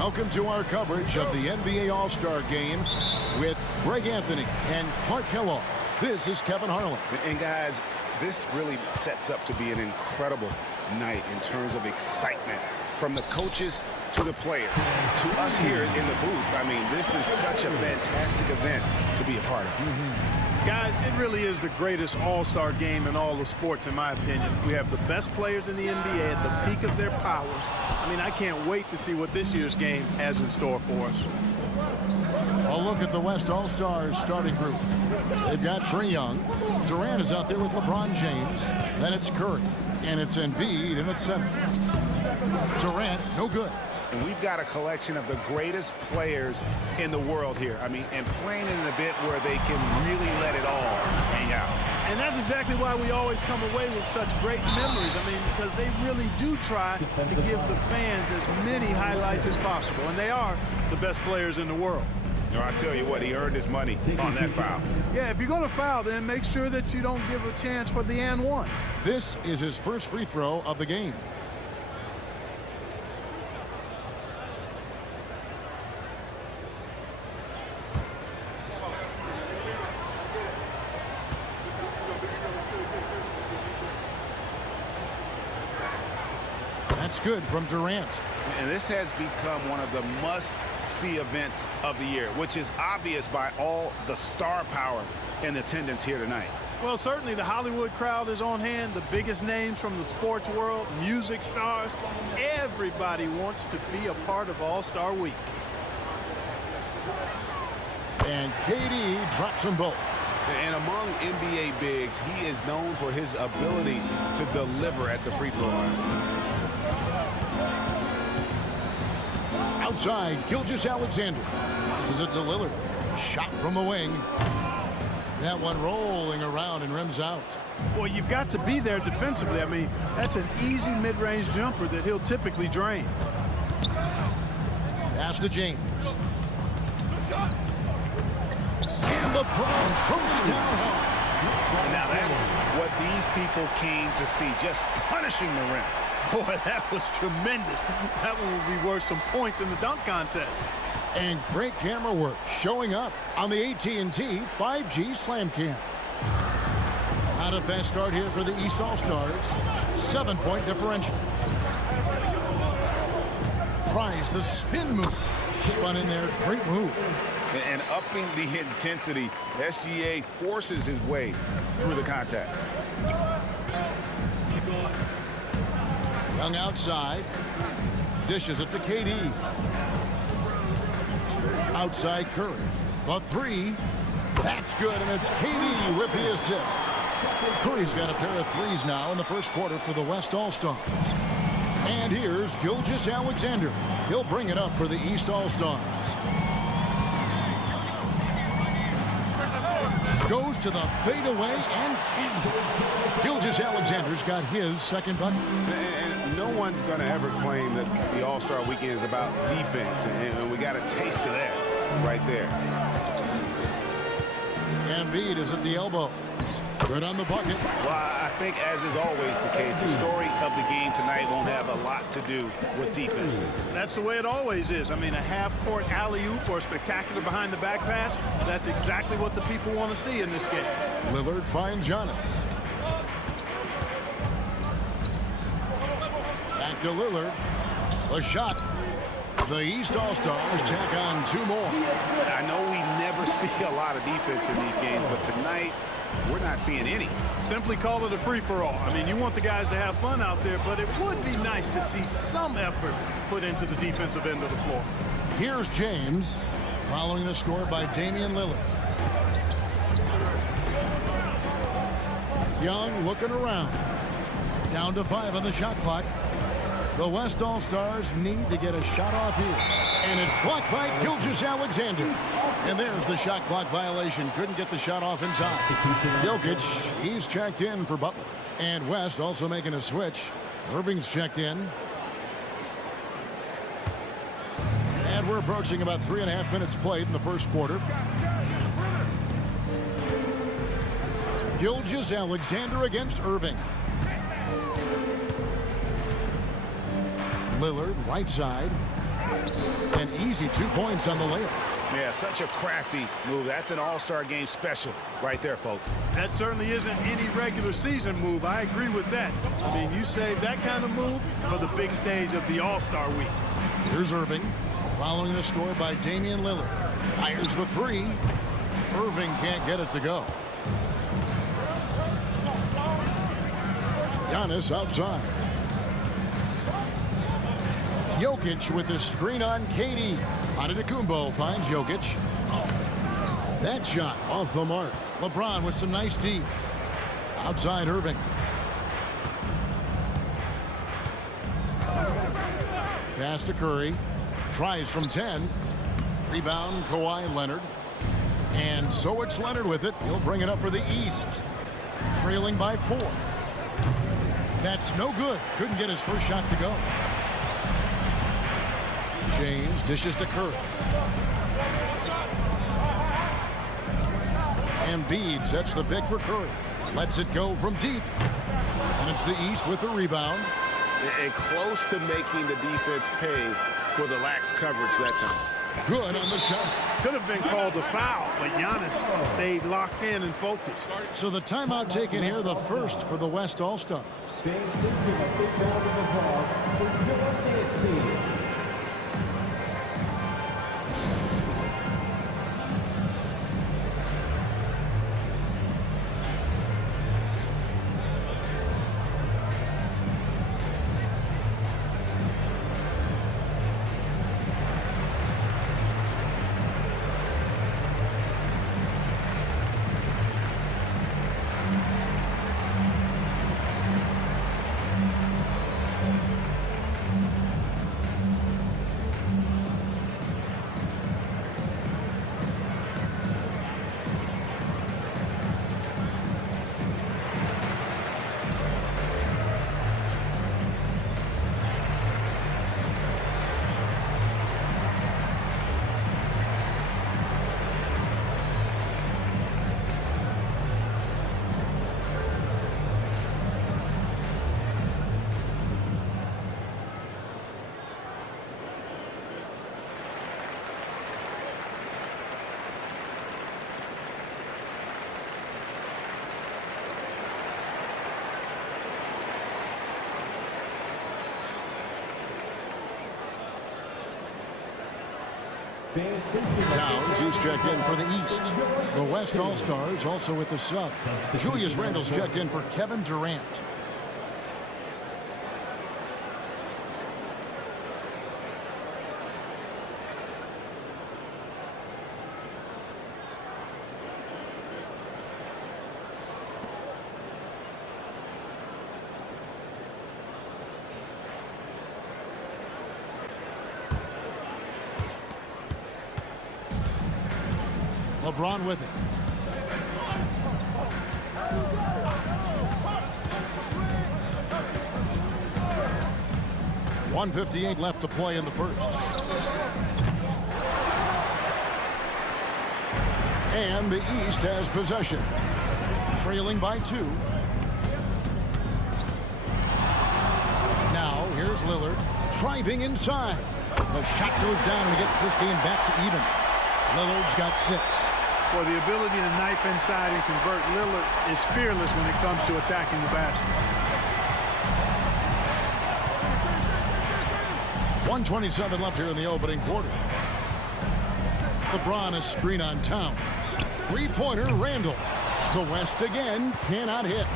Welcome to our coverage of the NBA All-Star Game with Greg Anthony and Clark Kellogg. This is Kevin Harlan. And guys, this really sets up to be an incredible night in terms of excitement from the coaches to the players to us here in the booth. I mean, this is such a fantastic event to be a part of. Guys, it really is the greatest all-star game in all the sports, in my opinion. We have the best players in the NBA at the peak of their powers. I mean, I can't wait to see what this year's game has in store for us. A look at the West All-Stars starting group. They've got Trae Young. Durant is out there with LeBron James. Then it's Curry. And it's Embiid, and it's center. Durant, no good. And we've got a collection of the greatest players in the world here. I mean, and playing in an event where they can really let it all hang out. And that's exactly why we always come away with such great memories. I mean, because they really do try to give the fans as many highlights as possible. And they are the best players in the world. No, I tell you what, he earned his money on that foul. Yeah, if you're going to foul, then make sure that you don't give a chance for the and one. This is his first free throw of the game. That's good from Durant. And this has become one of the must-see events of the year, which is obvious by all the star power in attendance here tonight. Well, certainly the Hollywood crowd is on hand, the biggest names from the sports world, music stars. Everybody wants to be a part of All-Star Week. And KD drops them both. And among NBA bigs, he is known for his ability to deliver at the free throw line. Outside, Gilgeous-Alexander. This is it to Lillard. Shot from the wing. That one rolling around and rims out. Well, you've got to be there defensively. I mean, that's an easy mid-range jumper that he'll typically drain. Pass to James. And LeBron throws it down hard. And now that's what these people came to see, just punishing the rim. Boy, that was tremendous. That one will be worth some points in the dunk contest. And great camera work showing up on the AT&T 5G Slam Cam. Not a fast start here for the East All-Stars. 7-point differential. Tries the spin move. Spun in there. Great move. And upping the intensity, SGA forces his way through the contact. Young outside. Dishes it to KD. Outside Curry. The three. That's good, and it's KD with the assist. Curry's got a pair of threes now in the first quarter for the West All-Stars. And here's Gilgeous-Alexander. He'll bring it up for the East All-Stars. Goes to the fadeaway and cans it. Gilgeous-Alexander's got his second bucket. And no one's going to ever claim that the All-Star Weekend is about defense, and we got a taste of that right there. Embiid is at the elbow. Good on the bucket. Well, I think, as is always the case, the story of the game tonight won't have a lot to do with defense. That's the way it always is. I mean, a half-court alley-oop or a spectacular behind-the-back pass, that's exactly what the people want to see in this game. Lillard finds Giannis. Back to Lillard. A shot. The East All-Stars tack on two more. I know we never see a lot of defense in these games, but tonight we're not seeing any. Simply call it a free-for-all. I mean, you want the guys to have fun out there, but it would be nice to see some effort put into the defensive end of the floor. Here's James, following the score by Damian Lillard. Young looking around. Down to 5 on the shot clock. The West All-Stars need to get a shot off here. And it's blocked by Gilgeous-Alexander. And there's the shot clock violation. Couldn't get the shot off inside. Jokic, he's checked in for Butler. And West also making a switch. Irving's checked in. And we're approaching about 3.5 minutes played in the first quarter. Gilgeous-Alexander against Irving. Lillard, right side. An easy 2 points on the layup. Yeah, such a crafty move. That's an all-star game special right there, folks. That certainly isn't any regular season move. I agree with that. I mean, you save that kind of move for the big stage of the All-Star week. Here's Irving, following the score by Damian Lillard. Fires the three. Irving can't get it to go. Giannis outside. Jokic with the screen on KD. Antetokounmpo finds Jokic. That shot off the mark. LeBron with some nice D. Outside Irving. Pass to Curry. Tries from 10. Rebound Kawhi Leonard. And so it's Leonard with it. He'll bring it up for the East. Trailing by 4. That's no good. Couldn't get his first shot to go. James dishes to Curry. Embiid sets the pick for Curry. Lets it go from deep. And it's the East with the rebound. And close to making the defense pay for the lax coverage that time. Good on the shot. Could have been called a foul, but Giannis stayed locked in and focused. So the timeout taken here, the first for the West All-Stars. Towns, who's checked in for the East. The West All-Stars also with the sub. Julius Randle's checked in for Kevin Durant. LeBron with it. .158 left to play in the first. And the East has possession. Trailing by 2. Now here's Lillard driving inside. The shot goes down and gets this game back to even. Lillard's got 6. Well, the ability to knife inside and convert, Lillard is fearless when it comes to attacking the basket. 1:27 left here in the opening quarter. LeBron is screen on Towns. Three-pointer Randle. The West again cannot hit.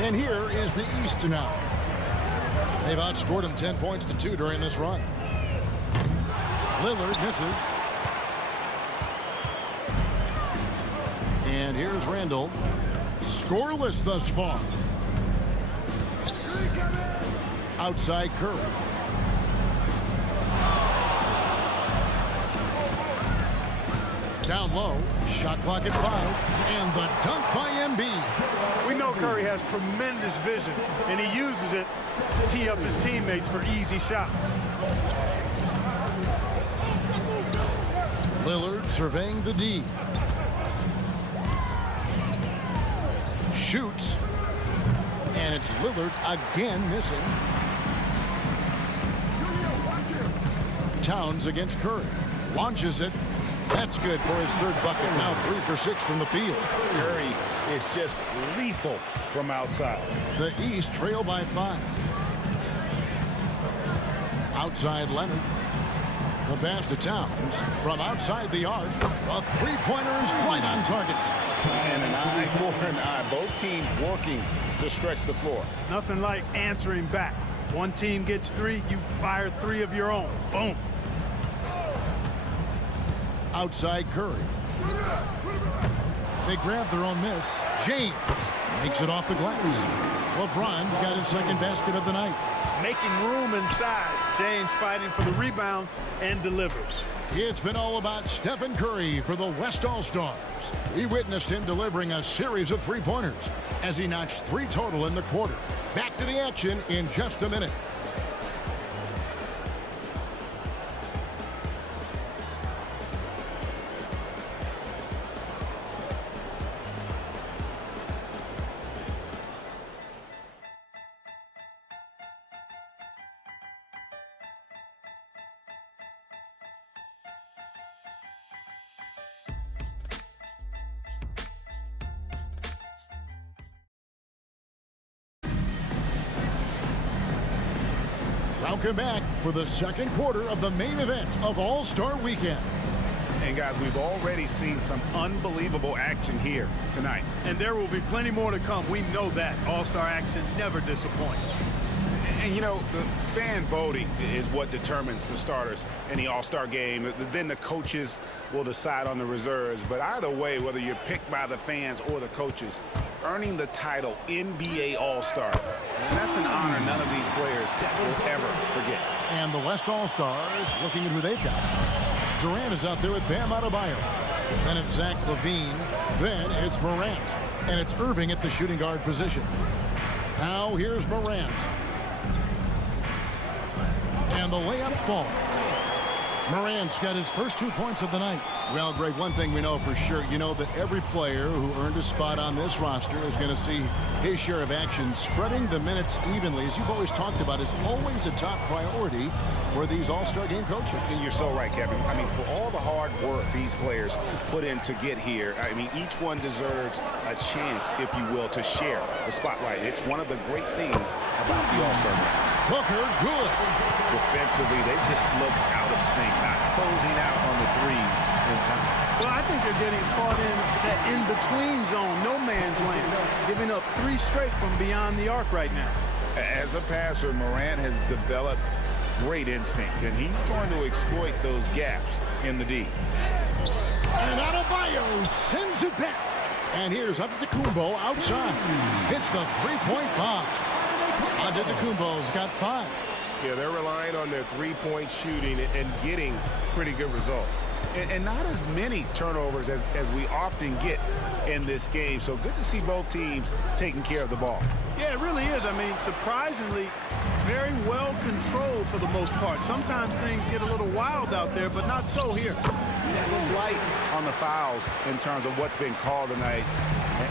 And here is the East now. They've outscored him 10 points to 2 during this run. Lillard misses. And here's Randle. Scoreless thus far. Outside Curry. Down low. Shot clock at 5. And the dunk by Embiid. We know Curry has tremendous vision, and he uses it to tee up his teammates for easy shots. Lillard surveying the D. Shoots. And it's Lillard again missing. Towns against Curry. Launches it. That's good for his third bucket. Now 3 for 6 from the field. Curry is just lethal from outside. The East trail by 5. Outside Leonard. The pass to Towns. From outside the arc. A three-pointer is right on target. And an eye for an eye. Both teams working to stretch the floor. Nothing like answering back. One team gets 3, you fire 3 of your own. Boom. Outside Curry. They grab their own miss. James makes it off the glass. LeBron's got his second basket of the night. Making room inside. James fighting for the rebound and delivers. It's been all about Stephen Curry for the West All-Stars. We witnessed him delivering a series of three-pointers as he notched 3 total in the quarter. Back to the action in just a minute. Welcome back for the second quarter of the main event of All-Star Weekend. And guys, we've already seen some unbelievable action here tonight. And there will be plenty more to come. We know that. All-Star action never disappoints. And you know, the fan voting is what determines the starters in the All-Star game. Then the coaches will decide on the reserves. But either way, whether you're picked by the fans or the coaches, earning the title NBA All-Star, that's an honor none of these players will ever forget. And the West All-Stars looking at who they've got. Durant is out there with Bam Adebayo. Then it's Zach LaVine. Then it's Morant. And it's Irving at the shooting guard position. Now here's Morant. And the layup falls. Morant's got his first 2 points of the night. Well, Greg, one thing we know for sure, you know that every player who earned a spot on this roster is going to see his share of action. Spreading the minutes evenly, as you've always talked about, is always a top priority for these All-Star game coaches. And you're so right, Kevin. I mean, for all the hard work these players put in to get here, I mean, each one deserves a chance, if you will, to share the spotlight. It's one of the great things about the All-Star game. Booker, good. Defensively, they just look out of sync, not closing out on the threes in time. Well, I think they're getting caught in that in-between zone, no man's land, giving up 3 straight from beyond the arc right now. As a passer, Morant has developed great instincts, and he's going to exploit those gaps in the D. And Adebayo sends it back. And here's Antetokounmpo outside. Hits the three-point bomb. Antetokounmpo's got 5. Yeah, they're relying on their three-point shooting and getting pretty good results. And not as many turnovers as we often get in this game. So good to see both teams taking care of the ball. Yeah, it really is. I mean, surprisingly, very well controlled for the most part. Sometimes things get a little wild out there, but not so here. Yeah, a little light on the fouls in terms of what's been called tonight.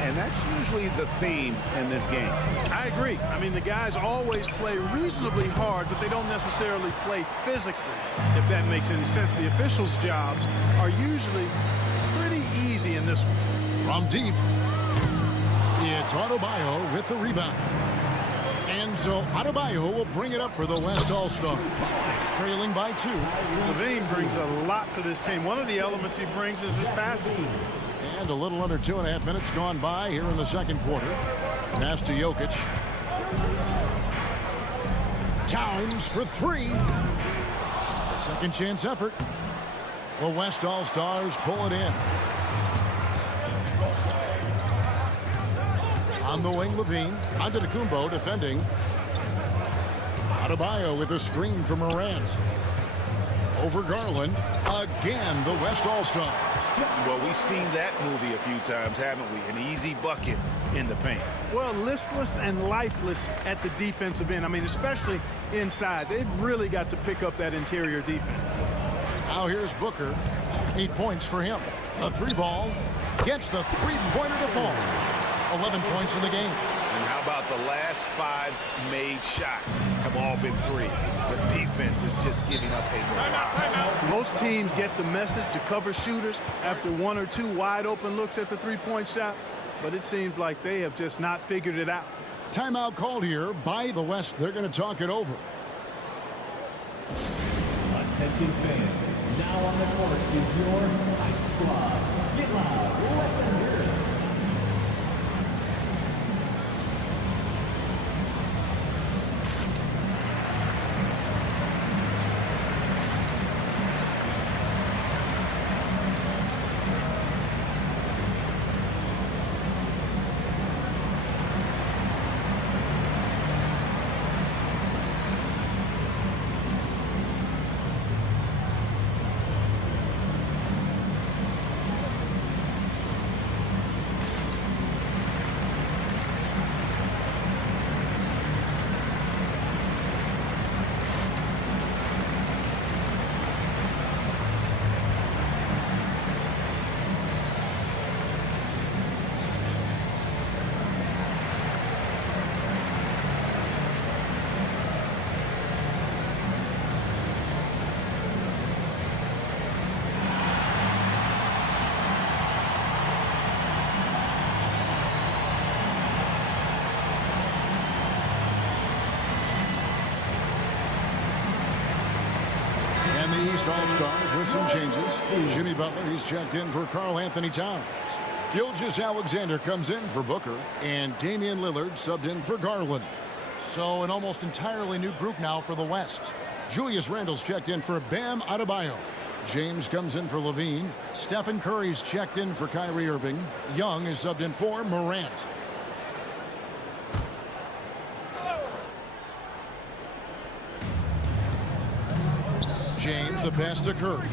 And that's usually the theme in this game. I agree. I mean, the guys always play reasonably hard, but they don't necessarily play physically, if that makes any sense. The officials' jobs are usually pretty easy in this one. From deep, it's Adebayo with the rebound. And so Adebayo will bring it up for the West All-Stars, trailing by 2. LaVine brings a lot to this team. One of the elements he brings is his passing. And a little under 2.5 minutes gone by here in the second quarter. Pass to Jokic. Towns for 3. A second chance effort. The West All-Stars pull it in. On the wing, LaVine. Antetokounmpo defending. Adebayo with a screen from Morant. Over Garland. Again, the West All-Stars. Well, we've seen that movie a few times, haven't we? An easy bucket in the paint. Well, listless and lifeless at the defensive end. I mean, especially inside. They've really got to pick up that interior defense. Now here's Booker. 8 points for him. A 3-ball. Gets the three-pointer to fall. 11 points in the game. And how about the last 5 made shots have all been threes. The defense is just giving up a lot. Most teams get the message to cover shooters after 1 or 2 wide open looks at the three-point shot, but it seems like they have just not figured it out. Timeout called here by the West. They're going to talk it over. Attention fans, now on the court is your Ice Squad. Get loud, let them hear it. East All-Stars with some changes. Jimmy Butler, he's checked in for Karl-Anthony Towns. Gilgeous-Alexander comes in for Booker, and Damian Lillard subbed in for Garland. So an almost entirely new group now for the West. Julius Randle's checked in for Bam Adebayo. James comes in for Levine. Stephen Curry's checked in for Kyrie Irving. Young is subbed in for Morant. James, the pass to Curry.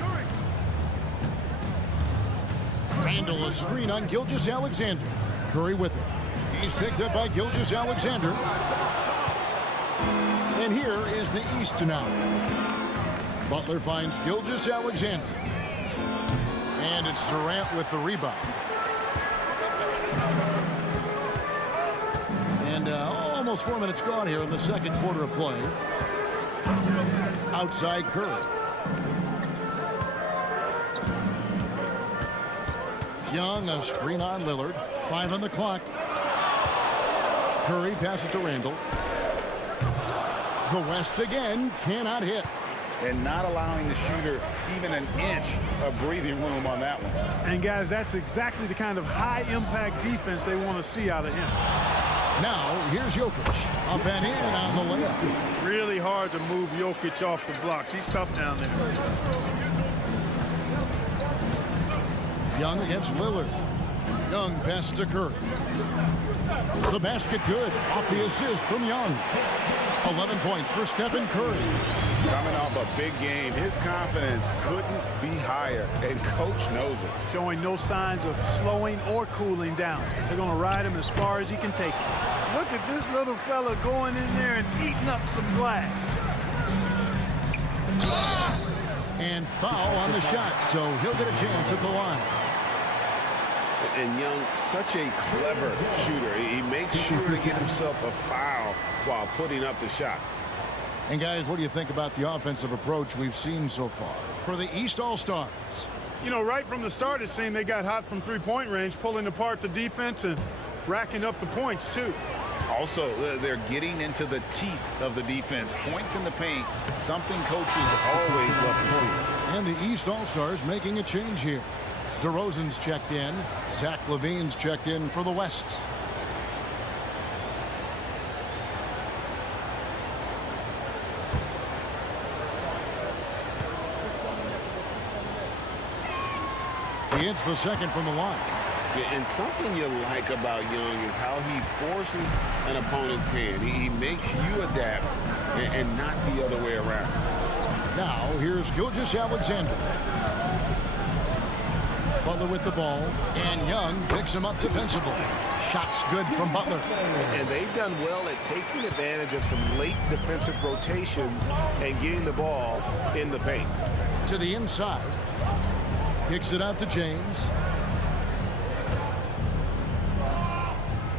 Randle, a screen on Gilgeous-Alexander. Curry with it. He's picked up by Gilgeous-Alexander. And here is the East now. Butler finds Gilgeous-Alexander. And it's Durant with the rebound. And almost 4 minutes gone here in the second quarter of play. Outside Curry. Young, a screen on Lillard. 5 on the clock. Curry passes to Randle. The West again cannot hit. And not allowing the shooter even an inch of breathing room on that one. And guys, that's exactly the kind of high-impact defense they want to see out of him. Now, here's Jokic. Up and in on the layup. Really hard to move Jokic off the blocks. He's tough down there. Young against Lillard. Young pass to Curry. The basket good. Off the assist from Young. 11 points for Stephen Curry. Coming off a big game, his confidence couldn't be higher, and coach knows it. Showing no signs of slowing or cooling down. They're going to ride him as far as he can take it. Look at this little fella going in there and eating up some glass. And foul on the shot, so he'll get a chance at the line. And Young, such a clever shooter. He makes sure to get himself a foul while putting up the shot. And guys, what do you think about the offensive approach we've seen so far for the East All-Stars? You know, right from the start, it seemed they got hot from three-point range, pulling apart the defense and racking up the points, too. Also, they're getting into the teeth of the defense. Points in the paint, something coaches always love to see. And the East All-Stars making a change here. DeRozan's checked in. Zach LaVine's checked in for the West. He hits the second from the line. Yeah, and something you like about Young is how he forces an opponent's hand. He makes you adapt and not the other way around. Now, here's Gilgeous-Alexander. Butler with the ball, and Young picks him up defensively. Shots good from Butler. And they've done well at taking advantage of some late defensive rotations and getting the ball in the paint. To the inside. Kicks it out to James.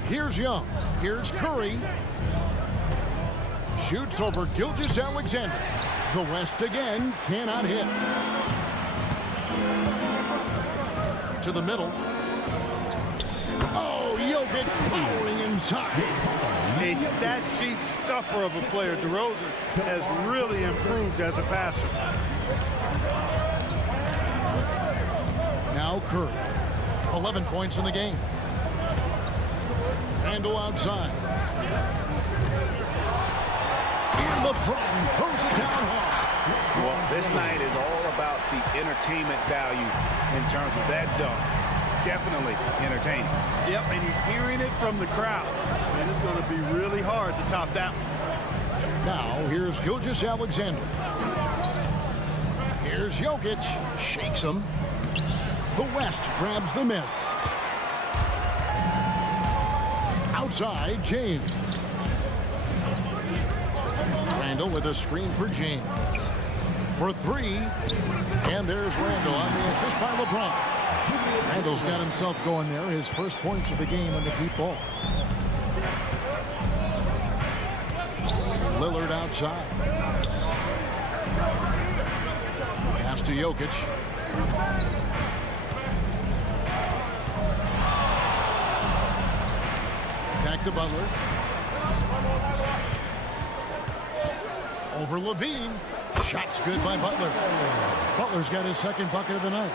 Here's Young. Here's Curry. shoots over Gilgeous-Alexander. The West again cannot hit. To the middle. Oh, Jokic powering inside. A stat sheet stuffer of a player. DeRozan has really improved as a passer. Now Curry. 11 points in the game. Randle outside. And LeBron throws it down hard. Well, this night is all about the entertainment value in terms of that dunk. Definitely entertaining. Yep, and he's hearing it from the crowd. And it's going to be really hard to top that one. Now, here's Gilgeous-Alexander. Here's Jokic. Shakes him. The West grabs the miss. Outside, James. Randle with a screen for James. For three. And there's Randle on the assist by LeBron. Randle's got himself going there. His first points of the game on the deep ball. Lillard outside. Pass to Jokic. Back to Butler. Over Levine. Shot's good by Butler. Butler's got his second bucket of the night.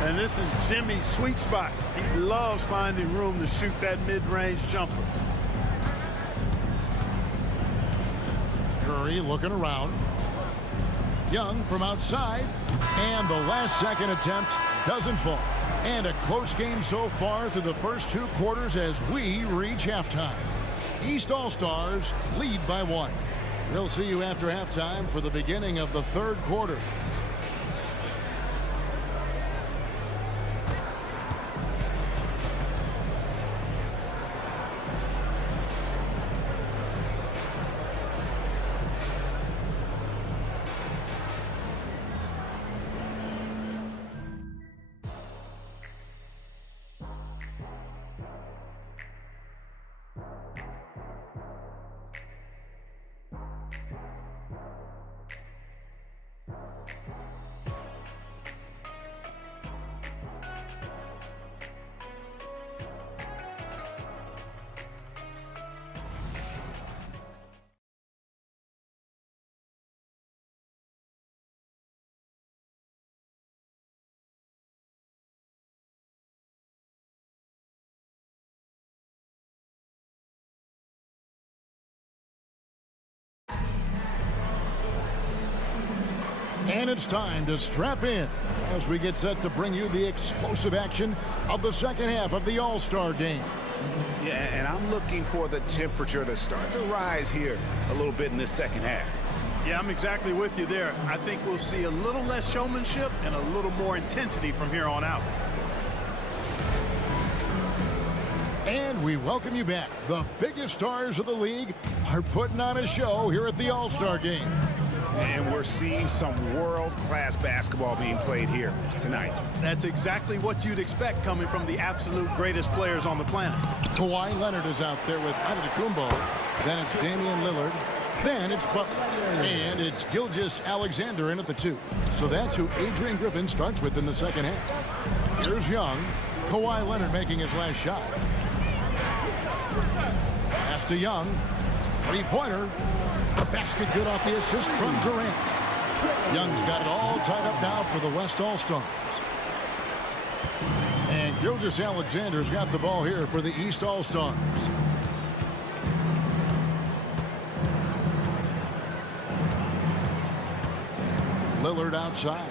And this is Jimmy's sweet spot. He loves finding room to shoot that mid-range jumper. Curry looking around. Young from outside. And the last second attempt doesn't fall. And a close game so far through the first two quarters as we reach halftime. East All-Stars lead by 1. We'll see you after halftime for the beginning of the third quarter. And it's time to strap in as we get set to bring you the explosive action of the second half of the All-Star game. Yeah, and I'm looking for the temperature to start to rise here a little bit in this second half. Yeah, I'm exactly with you there. I think we'll see a little less showmanship and a little more intensity from here on out. And we welcome you back. The biggest stars of the league are putting on a show here at the All-Star game. And we're seeing some world-class basketball being played here tonight. That's exactly what you'd expect coming from the absolute greatest players on the planet. Kawhi Leonard is out there with Antetokounmpo. Then it's Damian Lillard. Then it's Butler. And it's Gilgeous-Alexander in at the 2. So that's who Adrian Griffin starts with in the second half. Here's Young. Kawhi Leonard making his last shot. Pass to Young. Three-pointer. A basket good off the assist from Durant. Young's got it all tied up now for the West All-Stars. And Gilgeous-Alexander's got the ball here for the East All-Stars. Lillard outside.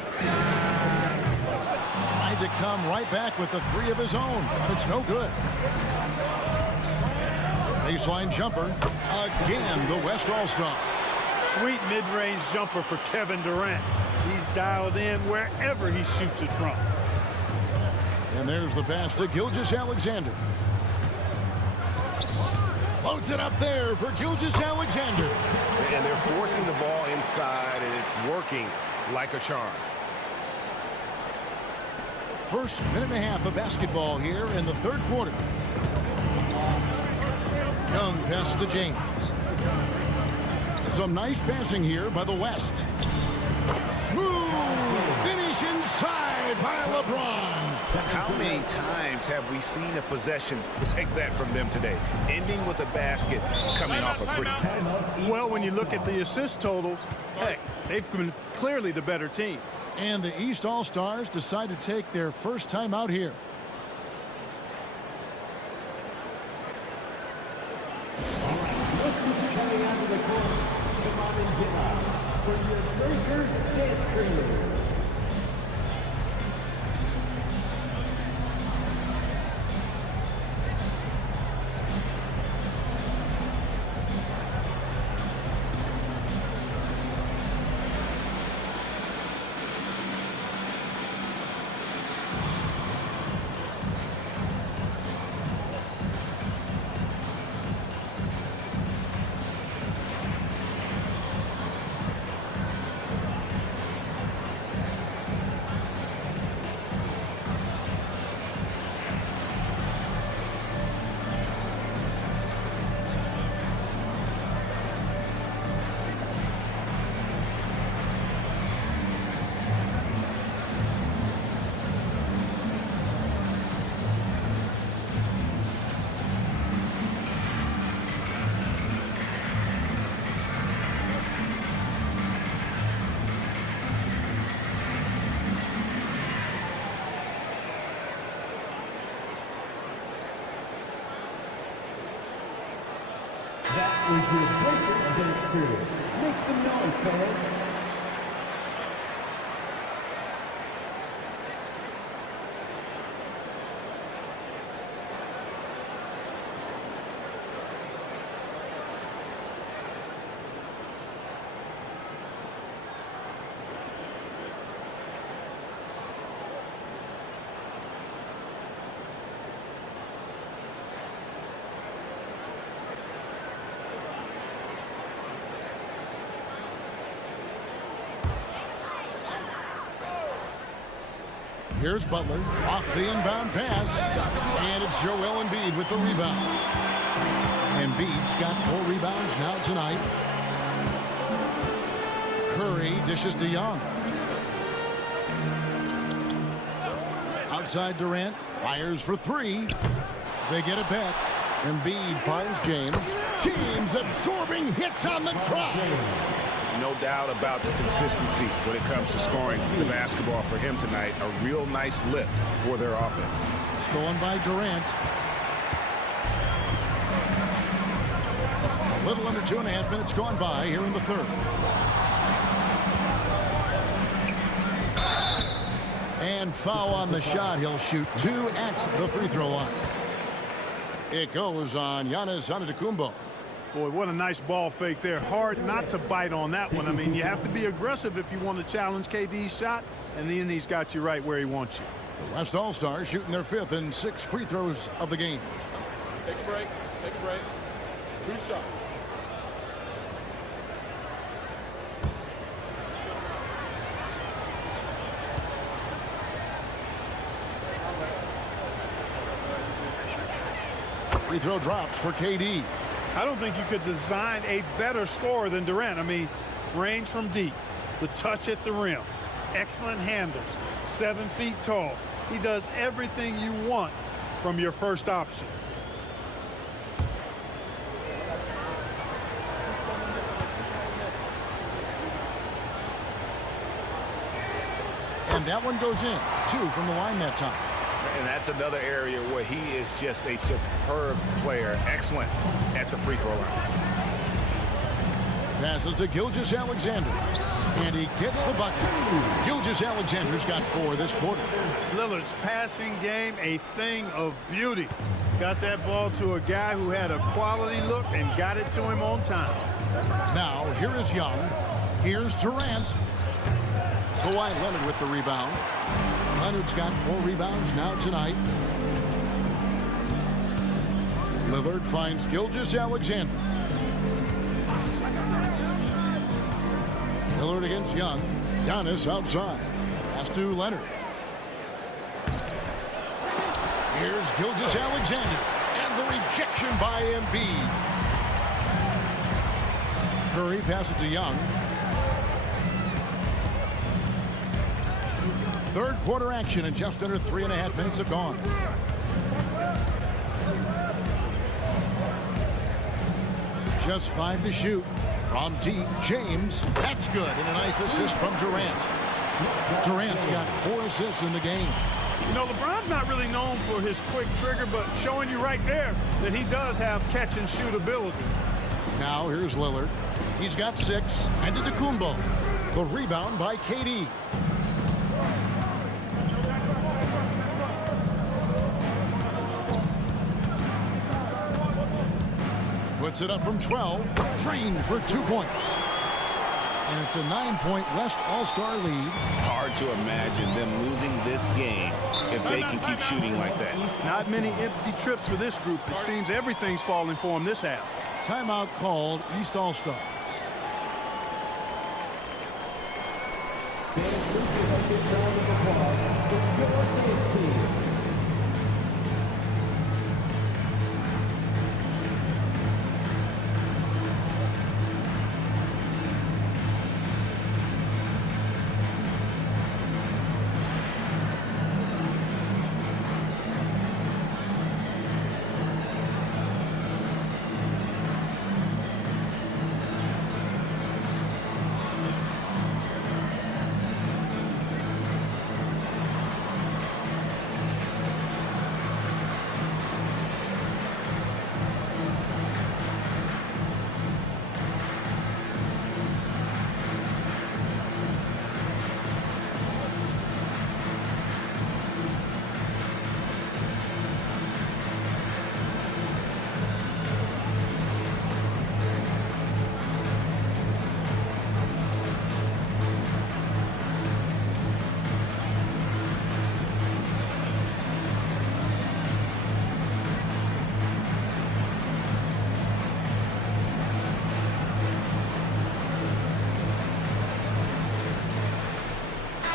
Tried to come right back with the 3 of his own, but it's no good. Baseline jumper. Again, the West All-Stars. Sweet mid-range jumper for Kevin Durant. He's dialed in wherever he shoots it from. And there's the pass to Gilgeous-Alexander. Loads it up there for Gilgeous-Alexander. And they're forcing the ball inside, and it's working like a charm. First minute and a half of basketball here in the third quarter. Young pass to James. Some nice passing here by the West. Smooth finish inside by LeBron. How many times have we seen a possession like that from them today? Ending with a basket, coming off a pretty pass. Well, when you look at the assist totals, heck, they've been clearly the better team. And the East All-Stars decide to take their first time out here. Coming out of the court, come on and get up for your Lakers dance crew. That was your Lakers dance crew. Make some noise, fans. Here's Butler off the inbound pass. And it's Joel Embiid with the rebound. Embiid's got 4 rebounds now tonight. Curry dishes to Young. Outside Durant. Fires for 3. They get it back. Embiid finds James. James absorbing hits on the drop. No doubt about the consistency when it comes to scoring the basketball for him tonight. A real nice lift for their offense. Stolen by Durant. A little under 2.5 minutes gone by here in the third. And foul on the shot. He'll shoot 2 at the free throw line. It goes on Giannis Antetokounmpo. Boy, what a nice ball fake there. Hard not to bite on that one. I mean, you have to be aggressive if you want to challenge KD's shot, and then he's got you right where he wants you. The West All-Stars shooting their 5th and 6th free throws of the game. Take a break. Take a break. 2 shots. Free throw drops for KD. I don't think you could design a better scorer than Durant. I mean, range from deep, the touch at the rim, excellent handle, 7 feet tall. He does everything you want from your first option. And that one goes in. 2 from the line that time. And that's another area where he is just a superb player. Excellent at the free throw line. Passes to Gilgeous-Alexander. And he gets the bucket. Gilgeous-Alexander's got 4 this quarter. Lillard's passing game, a thing of beauty. Got that ball to a guy who had a quality look and got it to him on time. Now, here is Young. Here's Durant. Kawhi Leonard with the rebound. Leonard's got 4 rebounds now tonight. Lillard finds Gilgeous-Alexander. Lillard against Young. Giannis outside. Pass to Leonard. Here's Gilgeous-Alexander. And the rejection by Embiid. Curry passes to Young. Third quarter action, and just under 3.5 minutes have gone. Just 5 to shoot. From deep, James. That's good. And a nice assist from Durant. Durant's got 4 assists in the game. You know, LeBron's not really known for his quick trigger, but showing you right there that he does have catch-and-shoot ability. Now here's Lillard. He's got 6. And to Antetokounmpo. The rebound by KD. Puts it up from 12. Drained for 2 points. And it's a 9-point West All-Star lead. Hard to imagine them losing this game if they can keep shooting like that. Not many empty trips for this group. It seems everything's falling for them this half. Timeout called, East All-Stars.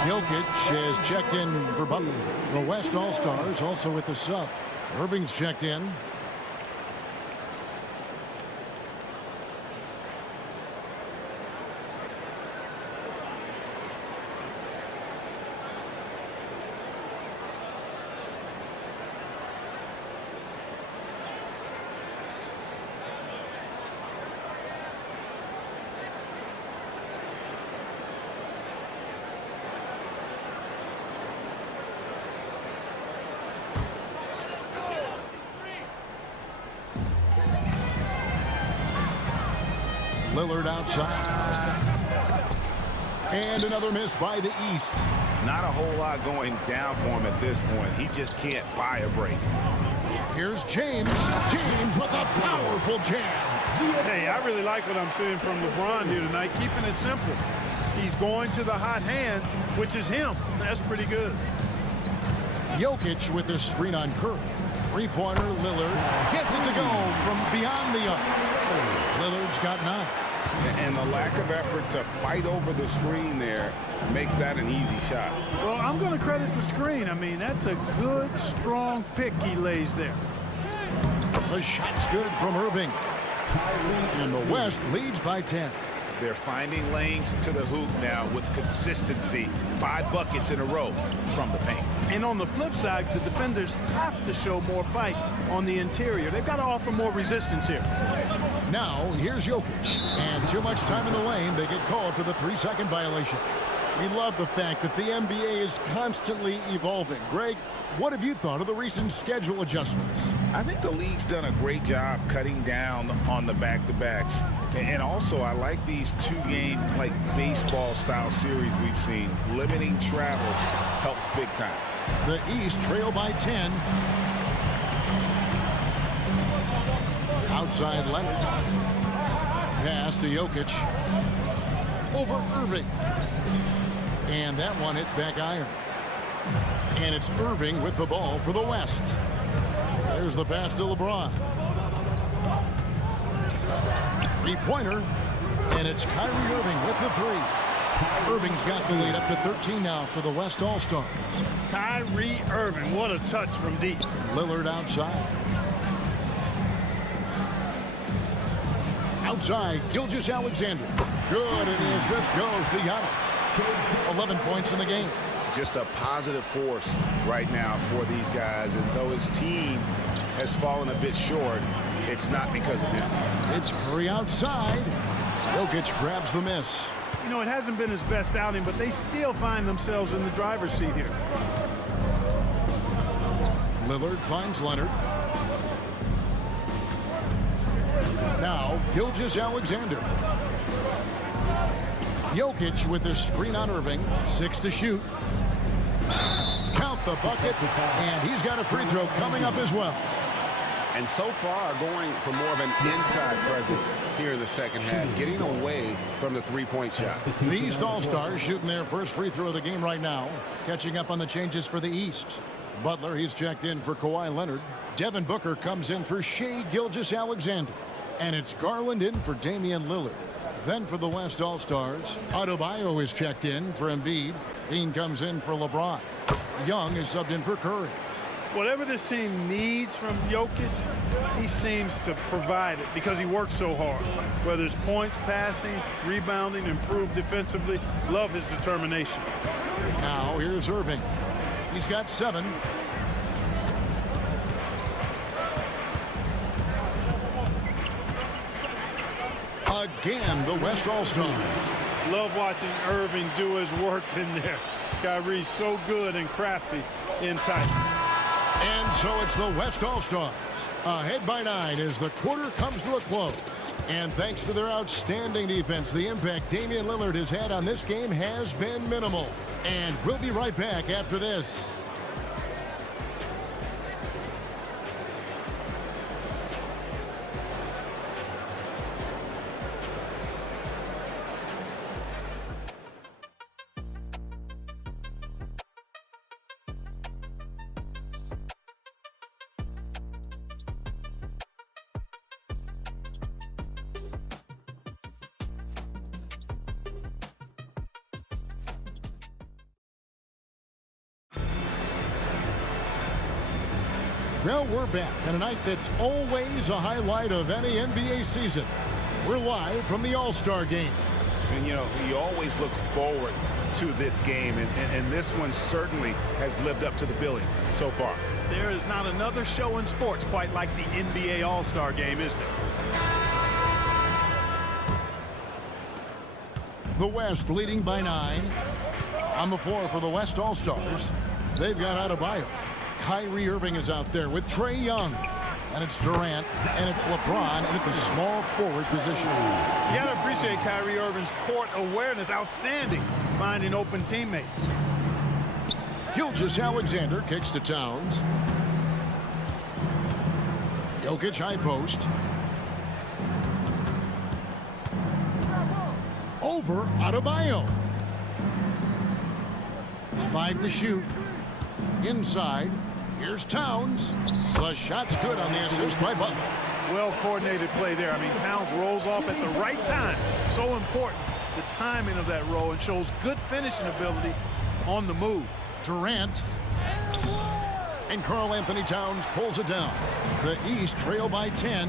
Jokic has checked in for Butler. The West All-Stars also with the sub. Irving's checked in. Lillard outside. And another miss by the East. Not a whole lot going down for him at this point. He just can't buy a break. Here's James. James with a powerful jam. Hey, I really like what I'm seeing from LeBron here tonight, keeping it simple. He's going to the hot hand, which is him. That's pretty good. Jokic with the screen on Curry. Three-pointer, Lillard gets it to go from beyond the arc. Lillard's got 9. And the lack of effort to fight over the screen there makes that an easy shot. Well, I'm going to credit the screen. I mean, that's a good, strong pick he lays there. The shot's good from Irving. And the West leads by 10. They're finding lanes to the hoop now with consistency. 5 buckets in a row from the paint. And on the flip side, the defenders have to show more fight on the interior. They've got to offer more resistance here. Now, here's Jokic. And too much time in the lane. They get called for the 3-second violation. We love the fact that the NBA is constantly evolving. Greg, what have you thought of the recent schedule adjustments? I think the league's done a great job cutting down on the back-to-backs. And also, I like these 2-game, like, baseball-style series we've seen. Limiting travel helps big time. The East trail by 10. Outside Leonard. Pass to Jokic. Over Irving. And that one hits back iron. And it's Irving with the ball for the West. There's the pass to LeBron. Three-pointer. And it's Kyrie Irving with the 3. Irving's got the lead up to 13 now for the West All-Stars. Kyrie Irving, what a touch from deep. Lillard outside. Outside, Gilgeous-Alexander. Good, and the assist goes to Giannis. 11 points in the game. Just a positive force right now for these guys. And though his team has fallen a bit short, it's not because of him. It's Curry outside. Jokic grabs the miss. You know, it hasn't been his best outing, but they still find themselves in the driver's seat here. Lillard finds Leonard. Now, Gilgeous-Alexander. Jokic with the screen on Irving. 6 to shoot. Count the bucket, and he's got a free throw coming up as well. And so far, going for more of an inside presence here in the second half, getting away from the three-point shot. The East All-Stars shooting their first free throw of the game right now. Catching up on the changes for the East. Butler, he's checked in for Kawhi Leonard. Devin Booker comes in for Shai Gilgeous-Alexander. And it's Garland in for Damian Lillard. Then for the West All-Stars, Adebayo is checked in for Embiid. Dean comes in for LeBron. Young is subbed in for Curry. Whatever this team needs from Jokic, he seems to provide it because he works so hard. Whether it's points, passing, rebounding, improved defensively, love his determination. Now here's Irving. He's got 7. Again, the West All-Stars. Love watching Irving do his work in there. Kyrie's so good and crafty in tight. And so it's the West All-Stars. Ahead by 9 as the quarter comes to a close. And thanks to their outstanding defense, the impact Damian Lillard has had on this game has been minimal. And we'll be right back after this. Well, we're back on a night that's always a highlight of any NBA season. We're live from the All-Star game. And, you know, you always look forward to this game, and this one certainly has lived up to the billing so far. There is not another show in sports quite like the NBA All-Star game, is there? The West leading by 9. On the floor for the West All-Stars, they've got Adebayo. Kyrie Irving is out there with Trae Young. And it's Durant, and it's LeBron in at the small forward position. You gotta appreciate Kyrie Irving's court awareness, outstanding, finding open teammates. Gilgeous-Alexander kicks to Towns. Jokic high post. Over Adebayo. 5 to shoot. Inside. Here's Towns. The shot's good on the assist by Butler. Well-coordinated play there. I mean, Towns rolls off at the right time. So important, the timing of that roll, and shows good finishing ability on the move. Durant. And Karl-Anthony Towns pulls it down. The East trail by 10.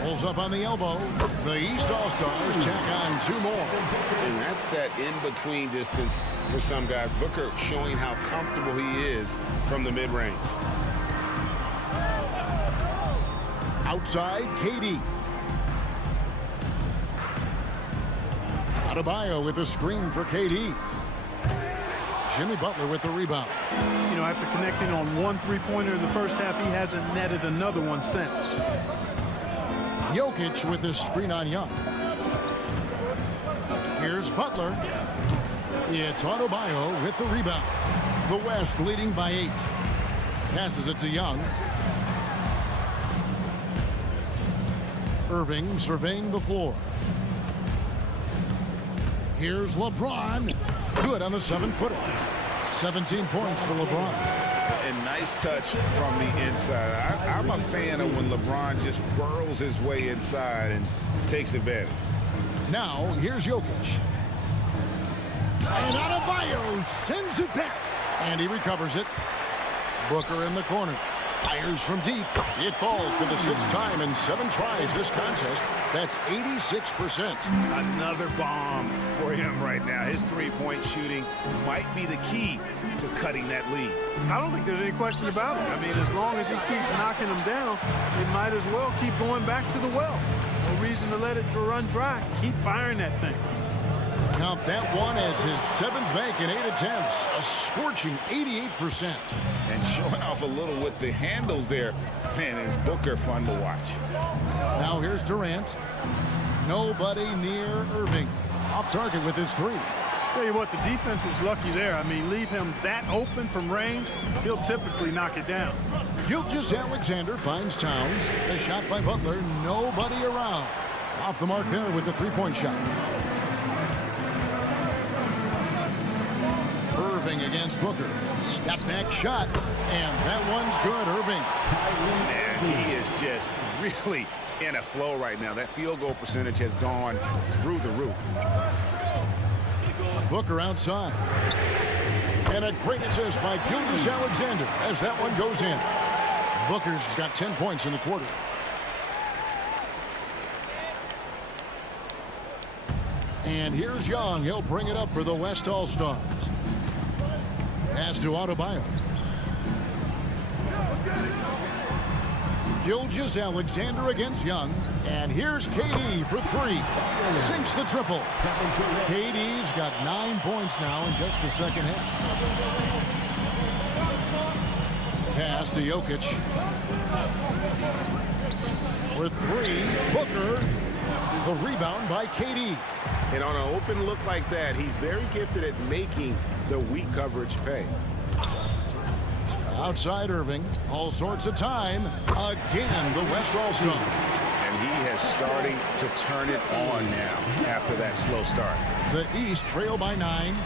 Pulls up on the elbow. The East All-Stars tack on 2 more. And that's that in-between distance for some guys. Booker showing how comfortable he is from the mid-range. Outside, KD. Adebayo with a screen for KD. Jimmy Butler with the rebound. You know, after connecting on 1 3-pointer in the first half, he hasn't netted another one since. Jokic with his screen on Young. Here's Butler. It's Adebayo with the rebound. The West leading by 8. Passes it to Young. Irving surveying the floor. Here's LeBron. Good on the 7-footer. 17 points for LeBron. And nice touch from the inside. I'm a fan of when LeBron just burrows his way inside and takes advantage. Now, here's Jokic. And Adebayo sends it back. And he recovers it. Booker in the corner. Fires from deep. It falls for the 6th time in 7 tries this contest. That's 86%. Another bomb for him right now. His three-point shooting might be the key to cutting that lead. I don't think there's any question about it. I mean, as long as he keeps knocking them down, they might as well keep going back to the well. No reason to let it run dry. Keep firing that thing. Count that one as his 7th make in 8 attempts. A scorching 88%. And showing off a little with the handles there. Man, is Booker fun to watch. Now here's Durant. Nobody near Irving. Off target with his 3. Tell you what, the defense was lucky there. I mean, leave him that open from range, he'll typically knock it down. Gilgeous-Alexander finds Towns. The shot by Butler. Nobody around. Off the mark there with the 3-point shot. Irving against Booker. Step back shot. And that one's good, Irving. Man, he is just really in a flow right now. That field goal percentage has gone through the roof. Booker outside. And a great assist by Gilgeous-Alexander as that one goes in. Booker's got 10 points in the quarter. And here's Young. He'll bring it up for the West All-Stars. Pass to Adebayo. Gilgeous-Alexander against Young. And here's KD for 3. Sinks the triple. KD's got 9 points now in just the second half. Pass to Jokic. For 3, Booker. The rebound by KD. And on an open look like that, he's very gifted at making the weak coverage pay. Outside Irving. All sorts of time. Again, the West All-Star. And he has starting to turn it on now after that slow start. The East trail by 9.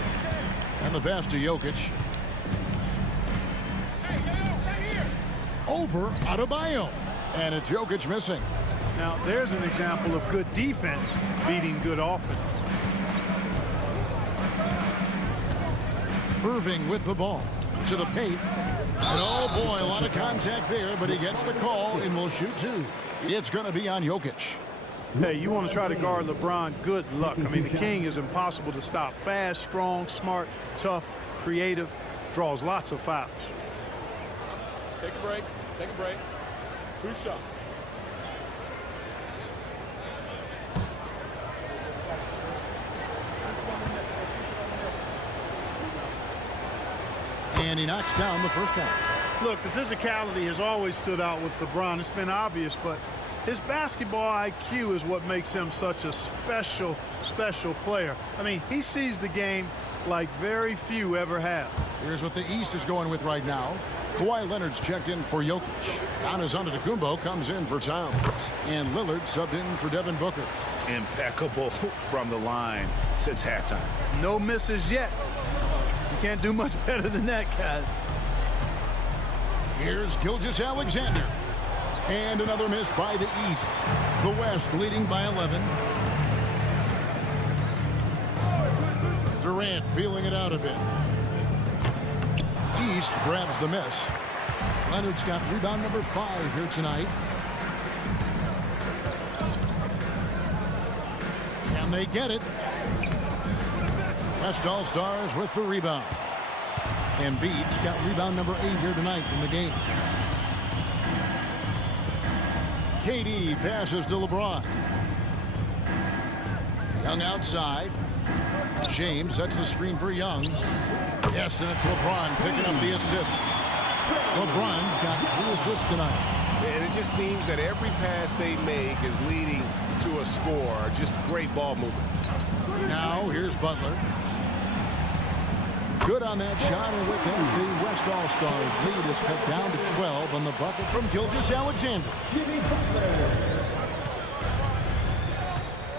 And the pass to Jokic. Over Adebayo. And it's Jokic missing. Now, there's an example of good defense beating good offense. Irving with the ball to the paint. And oh boy, a lot of contact there, but he gets the call and will shoot 2. It's going to be on Jokic. Hey, you want to try to guard LeBron, good luck. I mean, the king is impossible to stop. Fast, strong, smart, tough, creative, draws lots of fouls. Take a break. Take a break. 2 shots. And he knocks down the first one. Look, the physicality has always stood out with LeBron. It's been obvious, but his basketball IQ is what makes him such a special, special player. I mean, he sees the game like very few ever have. Here's what the East is going with right now. Kawhi Leonard's checked in for Jokic. Giannis Antetokounmpo comes in for Towns. And Lillard subbed in for Devin Booker. Impeccable from the line since halftime. No misses yet. You can't do much better than that, guys. Here's Gilgeous-Alexander. And another miss by the East. The West leading by 11. Durant feeling it out a bit. East grabs the miss. Leonard's got rebound number 5 here tonight. Can they get it? West All-Stars with the rebound. Embiid's got rebound number 8 here tonight in the game. KD passes to LeBron. Young outside. James sets the screen for Young. Yes, and it's LeBron picking up the assist. LeBron's got 3 assists tonight. And it just seems that every pass they make is leading to a score. Just great ball movement. Now here's Butler. Good on that shot, and with that, the West All-Stars lead is cut down to 12 on the bucket from Gilgeous-Alexander.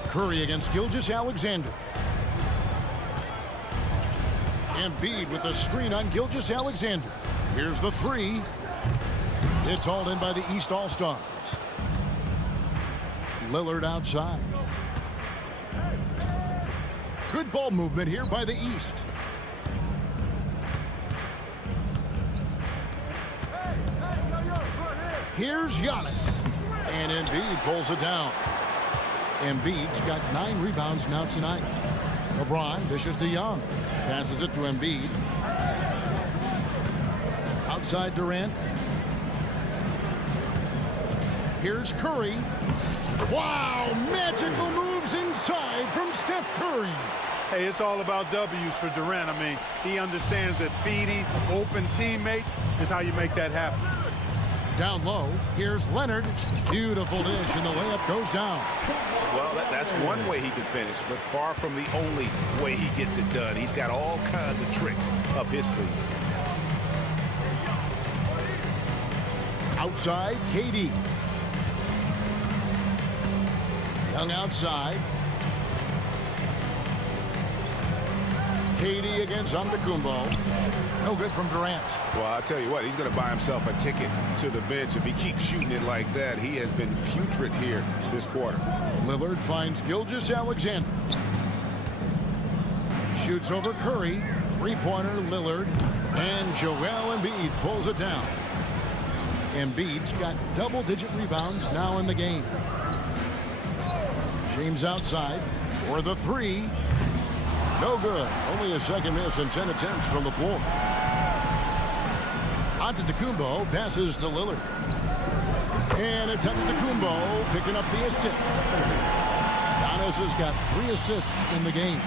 Curry against Gilgeous-Alexander. Embiid with a screen on Gilgeous-Alexander. Here's the 3. It's hauled in by the East All-Stars. Lillard outside. Good ball movement here by the East. Here's Giannis. And Embiid pulls it down. Embiid's got 9 rebounds now tonight. LeBron dishes to Young. Passes it to Embiid. Outside Durant. Here's Curry. Wow, magical moves inside from Steph Curry. Hey, it's all about W's for Durant. I mean, he understands that feeding open teammates is how you make that happen. Down low, here's Leonard. Beautiful dish, and the layup goes down. Well, that's one way he can finish, but far from the only way he gets it done. He's got all kinds of tricks up his sleeve. Outside, KD. Young outside. KD against Antetokounmpo. No good from Durant. Well, I'll tell you what, he's going to buy himself a ticket to the bench. If he keeps shooting it like that, he has been putrid here this quarter. Lillard finds Gilgeous-Alexander. Shoots over Curry. Three-pointer, Lillard. And Joel Embiid pulls it down. Embiid's got double-digit rebounds now in the game. James outside for the three. No good. Only a second miss and 10 attempts from the floor. Antetokounmpo passes to Lillard. And it's Antetokounmpo picking up the assist. Giannis has got 3 assists in the game.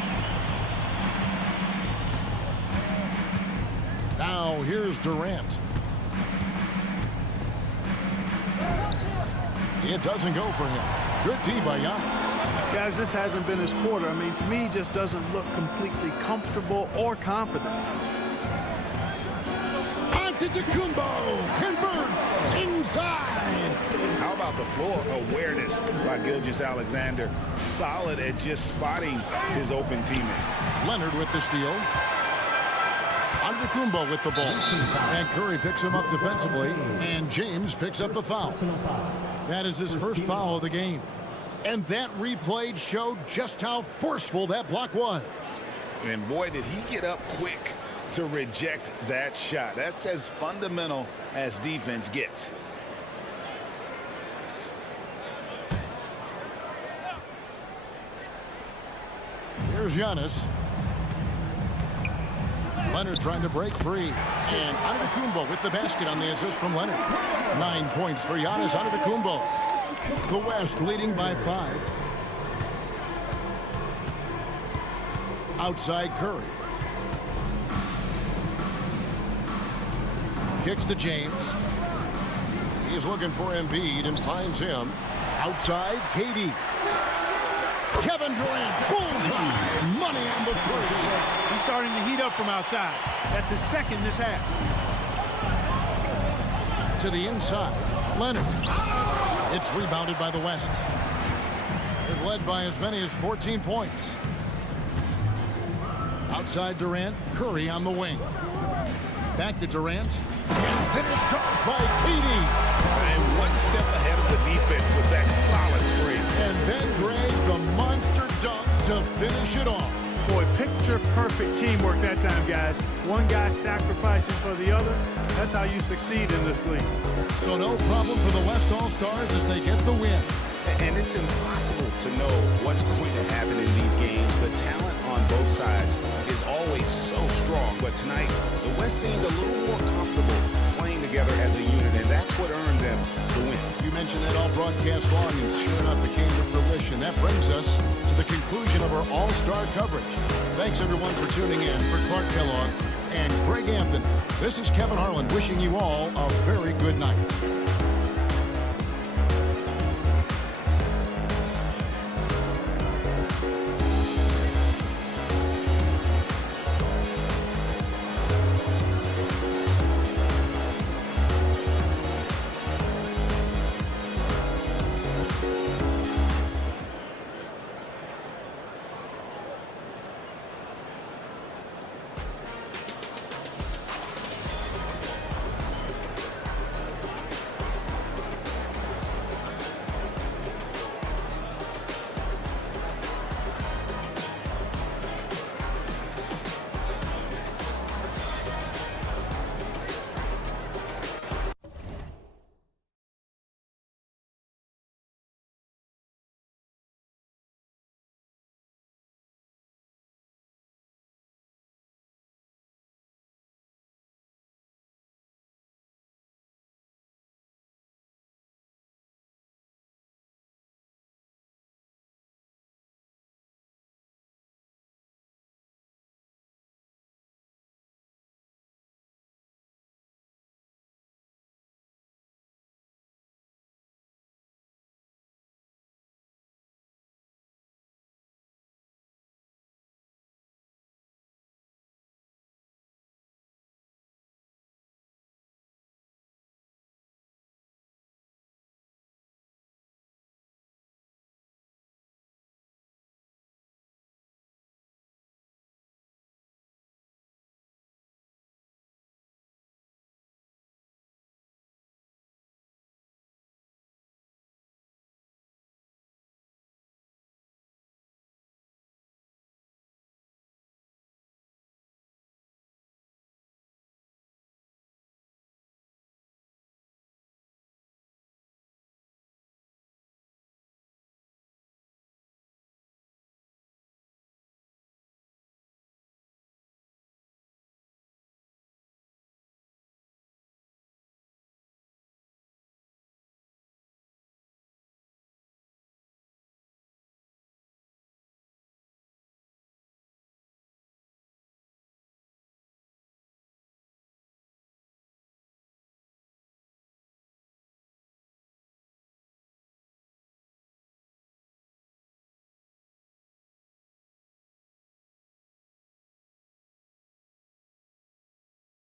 Now here's Durant. It doesn't go for him. Good D by Giannis. Guys, this hasn't been his quarter. I mean, to me, he just doesn't look completely comfortable or confident. Antetokounmpo converts inside. How about the floor awareness by Gilgeous-Alexander? Solid at just spotting his open teammate. Leonard with the steal. Antetokounmpo with the ball. And Curry picks him up defensively. And James picks up the foul. That is his first foul of the game. And that replay showed just how forceful that block was. And boy, did he get up quick to reject that shot. That's as fundamental as defense gets. Here's Giannis. Leonard trying to break free. And Antetokounmpo with the basket on the assist from Leonard. 9 points for Giannis Antetokounmpo. The West leading by 5. Outside Curry. Kicks to James. He's looking for Embiid and finds him. Outside KD. Kevin Durant, bullseye. Money on the three. He's starting to heat up from outside. That's his second this half. To the inside, Leonard. It's rebounded by the West. They've led by as many as 14 points. Outside Durant, Curry on the wing. Back to Durant. And finished off by KD. And one step ahead of the defense with that solid screen. And then Greg, the monster dunk to finish it off. Boy, picture-perfect teamwork that time, guys. One guy sacrificing for the other. That's how you succeed in this league. So no problem for the West All-Stars as they get the win. And it's impossible to know what's going to happen in these games. The talent on both sides is always so strong. But tonight, the West seemed a little more comfortable playing together as a unit, and that's what earned them the win. You mentioned that all broadcast long, and sure enough, it came to fruition. That brings us to the conclusion of our All-Star coverage. Thanks, everyone, for tuning in. For Clark Kellogg and Greg Anthony, this is Kevin Harlan wishing you all a very good night.